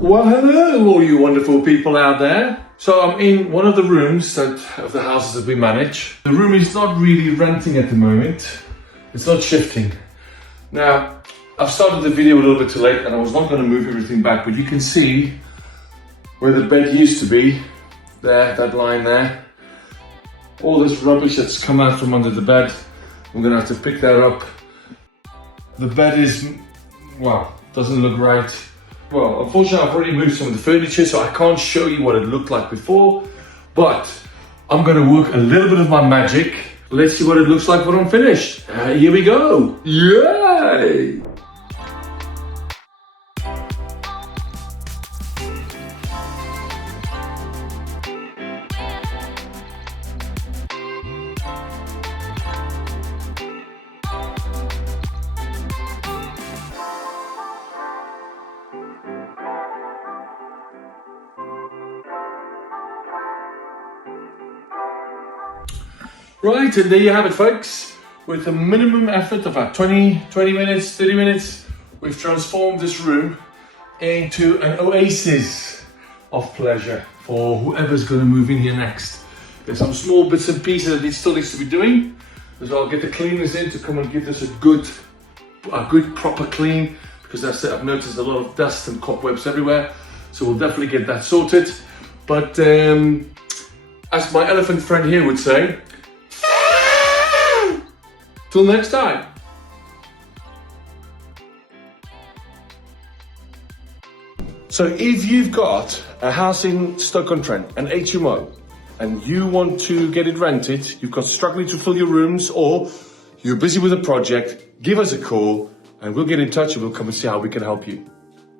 Well, hello all you wonderful people out there. So I'm in one of the rooms of the houses that we manage. The room is not really renting at the moment. It's not shifting. Now, I've started the video a little bit too late and I was not going to move everything back, but you can see where the bed used to be. There, that line there. All this rubbish that's come out from under the bed. I'm going to have to pick that up. The bed is, well, doesn't look right. Well, unfortunately, I've already moved some of the furniture, so I can't show you what it looked like before, but I'm gonna work a little bit of my magic. Let's see what it looks like when I'm finished. Here we go. Yay! Right, and there you have it, folks. With a minimum effort of about 20 minutes, 30 minutes, we've transformed this room into an oasis of pleasure for whoever's going to move in here next. There's some small bits and pieces that it still needs to be doing. So I'll get the cleaners in to come and give this a good proper clean, because I've noticed a lot of dust and cobwebs everywhere. So we'll definitely get that sorted. But as my elephant friend here would say, till next time. So if you've got a house in Stoke-on-Trent, an HMO, and you want to get it rented, you've got struggling to fill your rooms, or you're busy with a project, give us a call and we'll get in touch and we'll come and see how we can help you.